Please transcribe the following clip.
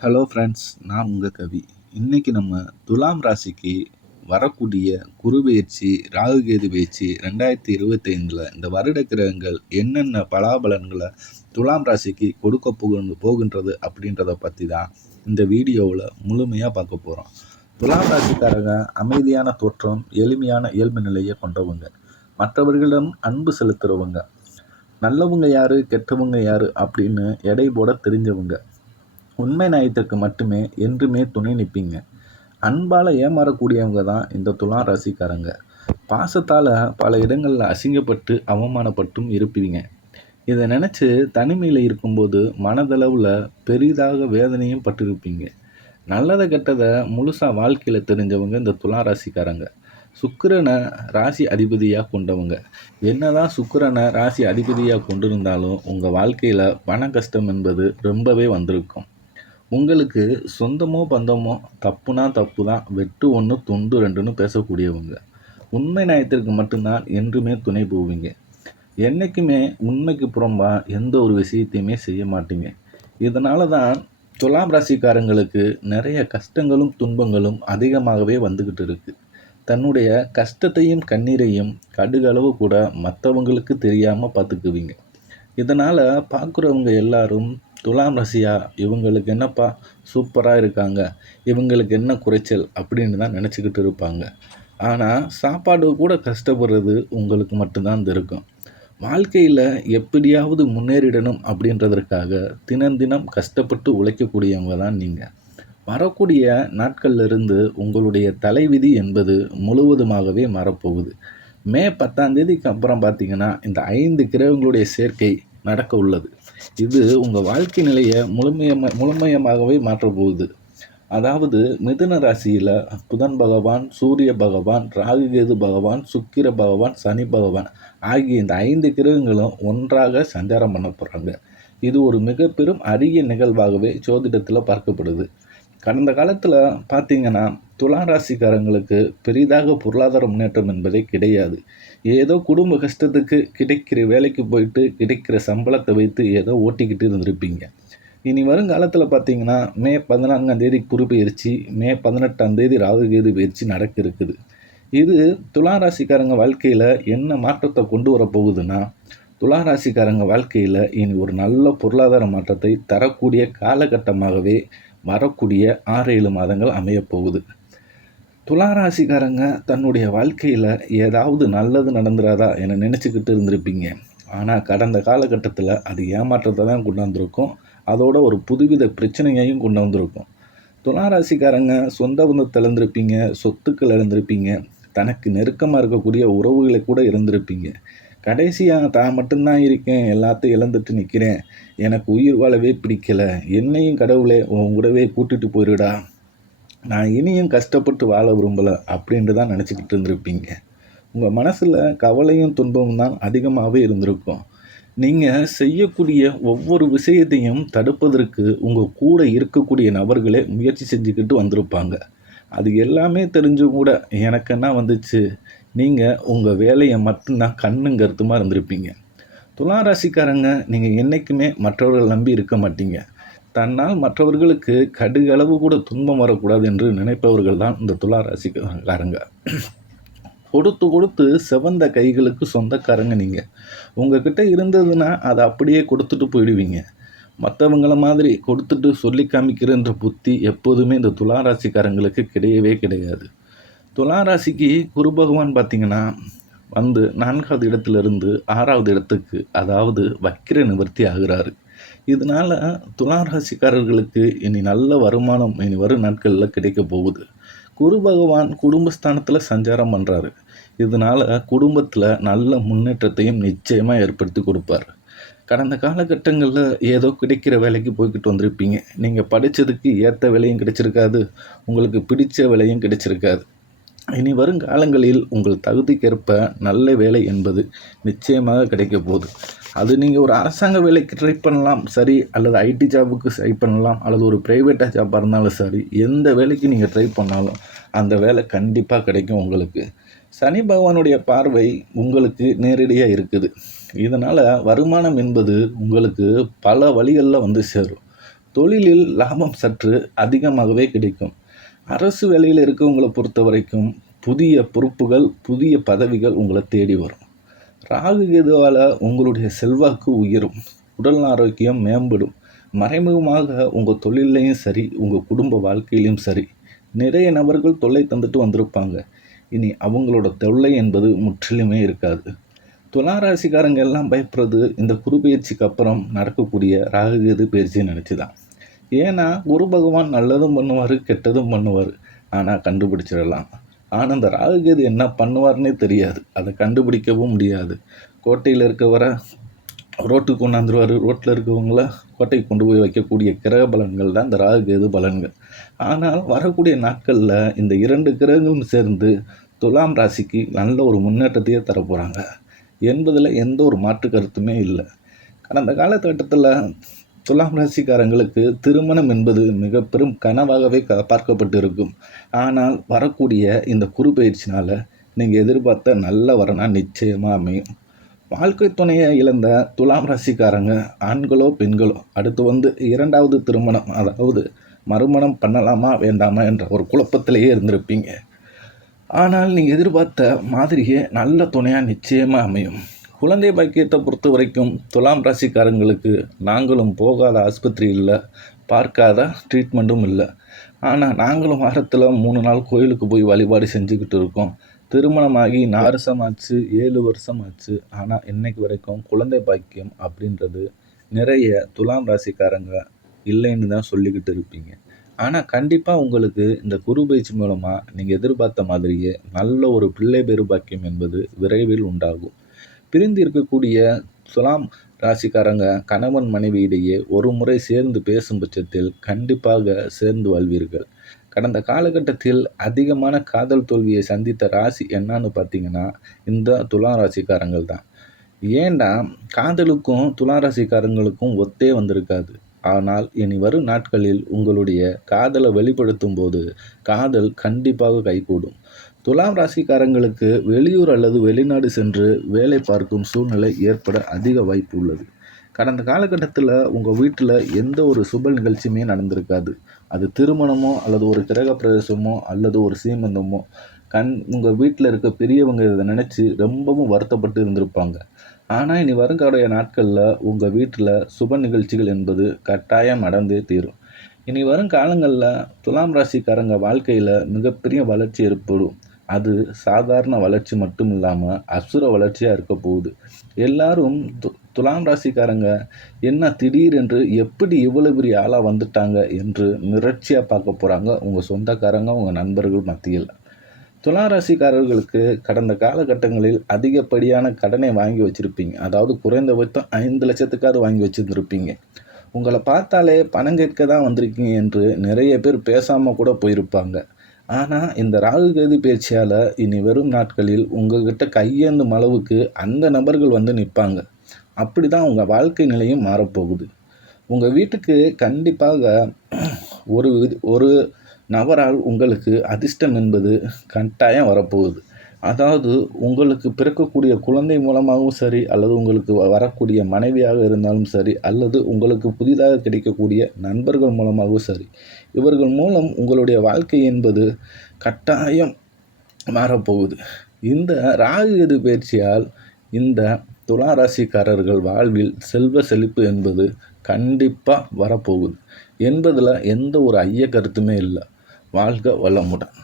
Hello friends, நான் உங்கள் கவி. இன்றைக்கி நம்ம துலாம் ராசிக்கு வரக்கூடிய குரு பெயர்ச்சி, ராகு கேது பெயர்ச்சி 2025 இந்த வருட கிரகங்கள் என்னென்ன பலாபலன்களை துலாம் ராசிக்கு கொடுக்க போகின்றது அப்படின்றத பற்றி தான் இந்த வீடியோவில் முழுமையாக பார்க்க போகிறோம். துலாம் ராசிக்காரங்க அமைதியான தோற்றம், எளிமையான இயல்பு நிலையை கொண்டவங்க, மற்றவர்களிடம் அன்பு செலுத்துகிறவங்க, நல்லவங்க யார் கெட்டவங்க யார் அப்படின்னு எடை போட தெரிஞ்சவங்க, உண்மை நியாயத்திற்கு மட்டுமே என்றுமே துணை நிற்பீங்க. அன்பால் ஏமாறக்கூடியவங்க தான் இந்த துலாம் ராசிக்காரங்க. பாசத்தால் பல இடங்களில் அசிங்கப்பட்டு அவமானப்பட்டும் இருப்பீங்க. இதை நினச்சி தனிமையில் இருக்கும்போது மனதளவில் பெரிதாக வேதனையும் பட்டிருப்பீங்க. நல்லதை கெட்டதை முழுசாக வாழ்க்கையில் தெரிஞ்சவங்க இந்த துலா ராசிக்காரங்க. சுக்கிரனை ராசி அதிபதியாக கொண்டவங்க. என்னதான் சுக்கிரனை ராசி அதிபதியாக கொண்டிருந்தாலும் உங்கள் வாழ்க்கையில் பண கஷ்டம் என்பது ரொம்பவே வந்திருக்கும். உங்களுக்கு சொந்தமோ பந்தமோ தப்புனா தப்பு தான், வெட்டு ஒன்று துண்டு ரெண்டுன்னு பேசக்கூடியவங்க. உண்மை நியாயத்திற்கு மட்டும்தான் என்றுமே துணை போவீங்க. என்றைக்குமே உண்மைக்கு புறம்பா எந்த ஒரு விஷயத்தையுமே செய்ய மாட்டீங்க. இதனால தான் துலாம் ராசிக்காரங்களுக்கு நிறைய கஷ்டங்களும் துன்பங்களும் அதிகமாகவே வந்துக்கிட்டு இருக்குது. தன்னுடைய கஷ்டத்தையும் கண்ணீரையும் கடுகளவு கூட மற்றவங்களுக்கு தெரியாமல் பார்த்துக்குவீங்க. இதனால் பார்க்குறவங்க எல்லாரும் துலாம் ராசியா, இவங்களுக்கு என்னப்பா சூப்பராக இருக்காங்க, இவங்களுக்கு என்ன குறைச்சல் அப்படின்னு தான் நினச்சிக்கிட்டு இருப்பாங்க. ஆனால் சாப்பாடு கூட கஷ்டப்படுறது உங்களுக்கு மட்டும்தான் இருக்கும். வாழ்க்கையில் எப்படியாவது முன்னேறிடணும் அப்படின்றதற்காக தினம் தினம் கஷ்டப்பட்டு உழைக்கக்கூடியவங்க தான் நீங்கள். வரக்கூடிய நாட்கள்லேருந்து உங்களுடைய தலைவிதி என்பது முழுவதுமாகவே மாறப்போகுது. மே 10ஆம் தேதிக்கு அப்புறம் பார்த்தீங்கன்னா இந்த 5 கிரகங்களுடைய சேர்க்கை நடக்க உள்ளது. இது உங்கள் வாழ்க்கை நிலையை முழுமையமாகவே மாற்றப் போகுது. அதாவது மிதுன ராசியில் புதன் பகவான், சூரிய பகவான், ராகு கேது பகவான், சுக்கிர பகவான், சனி பகவான் ஆகிய இந்த 5 கிரகங்களும் ஒன்றாக சஞ்சாரம் பண்ண போகிறாங்க. இது ஒரு மிக பெரும் அரிய நிகழ்வாகவே ஜோதிடத்தில் பார்க்கப்படுது. கடந்த காலத்தில் பார்த்தீங்கன்னா துலா ராசிக்காரங்களுக்கு பெரிதாக பொருளாதார முன்னேற்றம் என்பதே கிடையாது. ஏதோ குடும்ப கஷ்டத்துக்கு கிடைக்கிற வேலைக்கு போயிட்டு கிடைக்கிற சம்பளத்தை வைத்து ஏதோ ஓட்டிக்கிட்டு இருந்திருப்பீங்க. இனி வருங்காலத்தில் பார்த்தீங்கன்னா மே 14ஆம் தேதி குரு பெயர்ச்சி, மே 18ஆம் தேதி ராகு கேது பெயர்ச்சி நடக்க இருக்குது. இது துலா ராசிக்காரங்க வாழ்க்கையில் என்ன மாற்றத்தை கொண்டு வரப்போகுதுன்னா, துலா ராசிக்காரங்க வாழ்க்கையில் இனி ஒரு நல்ல பொருளாதார மாற்றத்தை தரக்கூடிய காலகட்டமாகவே வரக்கூடிய 6-7 மாதங்கள் அமையப்போகுது. துலா ராசிக்காரங்க தன்னுடைய வாழ்க்கையில் ஏதாவது நல்லது நடந்துடாதா என நினச்சிக்கிட்டு இருந்திருப்பீங்க. ஆனால் கடந்த காலகட்டத்தில் அது ஏமாற்றத்தை தான் கொண்டாந்துருக்கும். அதோட ஒரு புதுவித பிரச்சனையையும் கொண்டு வந்திருக்கும். துலா ராசிக்காரங்க சொந்த பந்தத்தை இழந்திருப்பீங்க, சொத்துக்கள் இழந்திருப்பீங்க, தனக்கு நெருக்கமாக இருக்கக்கூடிய உறவுகளை கூட இழந்திருப்பீங்க. கடைசியாக தான் மட்டும்தான் இருக்கேன், எல்லாத்தையும் இழந்துட்டு நிற்கிறேன், எனக்கு உயிர் வாழவே பிடிக்கலை, என்னையும் கடவுளே உன் கூடவே கூட்டிகிட்டு போயிடுடா, நான் இனியும் கஷ்டப்பட்டு வாழ விரும்பலை அப்படின்ட்டு தான் நினச்சிக்கிட்டு இருந்திருப்பீங்க. உங்கள் மனசில் கவலையும் துன்பமும் தான் அதிகமாகவே இருந்திருக்கும். நீங்கள் செய்யக்கூடிய ஒவ்வொரு விஷயத்தையும் தடுப்பதற்கு உங்கள் கூட இருக்கக்கூடிய நபர்களே முயற்சி செஞ்சுக்கிட்டு வந்திருப்பாங்க. அது எல்லாமே தெரிஞ்சும் கூட எனக்கு என்ன வந்துச்சு, நீங்கள் உங்கள் வேலையை மட்டும்தான் கண்ணும் கருத்துமாக இருந்திருப்பீங்க. துலா ராசிக்காரங்க நீங்கள் என்றைக்குமே மற்றவர்கள் நம்பி இருக்க மாட்டீங்க. தன்னால் மற்றவர்களுக்கு கடுகளவு கூட துன்பம் வரக்கூடாது என்று நினைப்பவர்கள் தான் இந்த துலா ராசிக்காரங்க. கொடுத்து கொடுத்து செவந்த கைகளுக்கு சொந்தக்காரங்க நீங்கள். உங்ககிட்ட இருந்ததுன்னா அதை அப்படியே கொடுத்துட்டு போயிடுவீங்க. மற்றவங்கள மாதிரி கொடுத்துட்டு சொல்லி காமிக்கிறன்ற புத்தி எப்போதுமே இந்த துலா ராசிக்காரங்களுக்கு கிடையவே கிடையாது. துலா ராசிக்கு குரு பகவான் பார்த்திங்கன்னா 4வது இடத்துலேருந்து 6வது இடத்துக்கு, அதாவது வக்கிர நிவர்த்தி ஆகிறாரு. இதனால் துலா ராசிக்காரர்களுக்கு இனி நல்ல வருமானம் இனி வரும் நாட்களில் கிடைக்க போகுது. குரு பகவான் குடும்பஸ்தானத்தில் சஞ்சாரம் பண்ணுறாரு. இதனால் குடும்பத்தில் நல்ல முன்னேற்றத்தையும் நிச்சயமாக ஏற்படுத்தி கொடுப்பார். கடந்த காலகட்டங்களில் ஏதோ கிடைக்கிற வேலைக்கு போய்கிட்டு வந்திருப்பீங்க. நீங்கள் படித்ததுக்கு ஏற்ற வேலையும் கிடைச்சிருக்காது, உங்களுக்கு பிடித்த வேலையும் கிடைச்சிருக்காது. இனி வரும் காலங்களில் உங்கள் தகுதிக்கேற்ப நல்ல வேலை என்பது நிச்சயமாக கிடைக்க போகுது. அது நீங்கள் ஒரு அரசாங்க வேலைக்கு ட்ரை பண்ணலாம் சரி, அல்லது ஐடி ஜாபுக்கு ட்ரை பண்ணலாம், அல்லது ஒரு ப்ரைவேட்டாக ஜாப்பாக இருந்தாலும் சரி, எந்த வேலைக்கு நீங்கள் ட்ரை பண்ணாலும் அந்த வேலை கண்டிப்பாக கிடைக்கும் உங்களுக்கு. சனி பகவானுடைய பார்வை உங்களுக்கு நேரடியாக இருக்குது. இதனால் வருமானம் என்பது உங்களுக்கு பல வழிகளில் வந்து சேரும். தொழிலில் லாபம் சற்று அதிகமாகவே கிடைக்கும். அரசு வேலையில் இருக்கவங்களை பொறுத்த வரைக்கும் புதிய பொறுப்புகள், புதிய பதவிகள் உங்களை தேடி வரும். ராகு கேதுவால் உங்களுடைய செல்வாக்கு உயரும், உடல் ஆரோக்கியம் மேம்படும். மறைமுகமாக உங்கள் தொழிலையும் சரி, உங்கள் குடும்ப வாழ்க்கையிலையும் சரி, நிறைய நபர்கள் தொல்லை தந்துட்டு வந்திருப்பாங்க. இனி அவங்களோட தொல்லை என்பது முற்றிலுமே இருக்காது. துளாராசிக்காரங்க எல்லாம் பயப்படுறது இந்த குரு பயிற்சிக்கு அப்புறம் நடக்கக்கூடிய ராகு கேது பயிற்சியை நினச்சி தான். ஏன்னா குரு பகவான் நல்லதும் பண்ணுவார், கெட்டதும் பண்ணுவார். ஆனால் கண்டுபிடிச்சிடலாம். ஆனால் அந்த ராகு கேது என்ன பண்ணுவார்னே தெரியாது, அதை கண்டுபிடிக்கவும் முடியாது. கோட்டையில் இருக்கவரை ரோட்டுக்கு கொண்டாந்துருவார், ரோட்டில் இருக்கவங்கள கோட்டைக்கு கொண்டு போய் வைக்கக்கூடிய கிரக பலன்கள் தான் இந்த ராகு கேது பலன்கள். ஆனால் வரக்கூடிய நாட்களில் இந்த 2 கிரகங்களும் சேர்ந்து துலாம் ராசிக்கு நல்ல ஒரு முன்னேற்றத்தையே தரப்போகிறாங்க என்பதில் எந்த ஒரு மாற்று கருத்துமே இல்லை. கடந்த காலகட்டத்தில் துலாம் ராசிக்காரங்களுக்கு திருமணம் என்பது மிக பெரும் கனவாகவே பார்க்கப்பட்டு இருக்கும். ஆனால் வரக்கூடிய இந்த குரு பயிற்சினால் நீங்கள் எதிர்பார்த்த நல்ல வரனா நிச்சயமாக அமையும். வாழ்க்கை துணையை இழந்த துலாம் ராசிக்காரங்க ஆண்களோ பெண்களோ அடுத்து 2வது திருமணம், அதாவது மறுமணம் பண்ணலாமா வேண்டாமா என்ற ஒரு குழப்பத்திலேயே இருந்திருப்பீங்க. ஆனால் நீங்கள் எதிர்பார்த்த மாதிரியே நல்ல துணையாக நிச்சயமாக அமையும். குழந்தை பாக்கியத்தை பொறுத்த வரைக்கும் துலாம் ராசிக்காரங்களுக்கு நாங்களும் போகாத ஆஸ்பத்திரி இல்லை, பார்க்காத ட்ரீட்மெண்ட்டும் இல்லை. ஆனால் நாங்களும் வாரத்தில் 3 நாள் கோயிலுக்கு போய் வழிபாடு செஞ்சுக்கிட்டு இருக்கோம். திருமணமாகி 4 வருஷமாச்சு, 7 வருஷமாச்சு. ஆனால் இன்னைக்கு வரைக்கும் குழந்தை பாக்கியம் அப்படின்றது நிறைய துலாம் ராசிக்காரங்க இல்லைன்னு தான் சொல்லிக்கிட்டு இருப்பீங்க. ஆனால் கண்டிப்பாக உங்களுக்கு இந்த குரு பயிற்சி மூலமாக நீங்கள் எதிர்பார்த்த மாதிரியே நல்ல ஒரு பிள்ளை பேறு பாக்கியம் என்பது விரைவில் உண்டாகும். பிரிந்து இருக்கக்கூடிய துலாம் ராசிக்காரங்க கணவன் மனைவியிடையே ஒரு முறை சேர்ந்து பேசும் பட்சத்தில் கண்டிப்பாக சேர்ந்து வாழ்வீர்கள். கடந்த காலகட்டத்தில் அதிகமான காதல் தோல்வியை சந்தித்த ராசி என்னன்னு பார்த்தீங்கன்னா இந்த துலாம் ராசிக்காரங்கள் தான். ஏன்னா காதலுக்கும் துலாம் ராசிக்காரங்களுக்கும் ஒத்தே வந்திருக்காது. ஆனால் இனி வரும் நாட்களில் உங்களுடைய காதலை வெளிப்படுத்தும் போது காதல் கண்டிப்பாக கைகூடும். துலாம் ராசிக்காரங்களுக்கு வெளியூர் அல்லது வெளிநாடு சென்று வேலை பார்க்கும் சூழ்நிலை ஏற்பட அதிக வாய்ப்பு உள்ளது. கடந்த காலகட்டத்தில் உங்கள் வீட்டில் எந்த ஒரு சுப நிகழ்ச்சியுமே நடந்திருக்காது. அது திருமணமோ அல்லது ஒரு கிரக பிரவேசமோ அல்லது ஒரு சீமந்தமோ உங்கள் வீட்டில் இருக்க பெரியவங்க இதை நினச்சி ரொம்பவும் வருத்தப்பட்டு இருந்திருப்பாங்க. ஆனால் இனி வருங்கால நாட்களில் உங்கள் வீட்டில் சுப நிகழ்ச்சிகள் என்பது கட்டாயம் நடந்தே தீரும். இனி வரும் காலங்களில் துலாம் ராசிக்காரங்க வாழ்க்கையில் மிகப்பெரிய வளர்ச்சி ஏற்படும். அது சாதாரண வளர்ச்சி மட்டும் இல்லாமல் அசுர வளர்ச்சியாக இருக்க போகுது. எல்லாரும் துலாம் ராசிக்காரங்க என்ன திடீரென்று எப்படி இவ்வளோ பெரிய ஆளாக வந்துட்டாங்க என்று மிரட்சியாக பார்க்க போகிறாங்க உங்கள் சொந்தக்காரங்க, உங்கள் நண்பர்கள் மத்தியில். துலாம் ராசிக்காரர்களுக்கு கடந்த காலகட்டங்களில் அதிகப்படியான கடனை வாங்கி வச்சுருப்பீங்க. அதாவது குறைந்தபட்சம் 5 லட்சத்துக்காவது வாங்கி வச்சுருந்துருப்பீங்க. உங்களை பார்த்தாலே பணம் கேட்க தான் வந்திருக்கீங்க என்று நிறைய பேர் பேசாமல் கூட போயிருப்பாங்க. ஆனால் இந்த ராகு கேது பயிற்சியால் இனி வரும் நாட்களில் உங்கள்கிட்ட கையேந்தும் அளவுக்கு அந்த நபர்கள் வந்து நிற்பாங்க. அப்படி தான் உங்கள் வாழ்க்கை நிலையும் மாறப்போகுது. உங்கள் வீட்டுக்கு கண்டிப்பாக ஒரு நபரால் உங்களுக்கு அதிர்ஷ்டம் என்பது கட்டாயம் வரப்போகுது. அதாவது உங்களுக்கு பிறக்கக்கூடிய குழந்தை மூலமாகவும் சரி, அல்லது உங்களுக்கு வரக்கூடிய மனைவியாக இருந்தாலும் சரி, அல்லது உங்களுக்கு புதிதாக கிடைக்கக்கூடிய நண்பர்கள் மூலமாகவும் சரி, இவர்கள் மூலம் உங்களுடைய வாழ்க்கை என்பது கட்டாயம் மாறப்போகுது. இந்த ராகு கேது பயிற்சியால் இந்த துலா ராசிக்காரர்கள் வாழ்வில் செல்வ செழிப்பு என்பது கண்டிப்பாக வரப்போகுது என்பதில் எந்த ஒரு ஐய கருத்துமே இல்லை. வாழ்க வளமுடன்.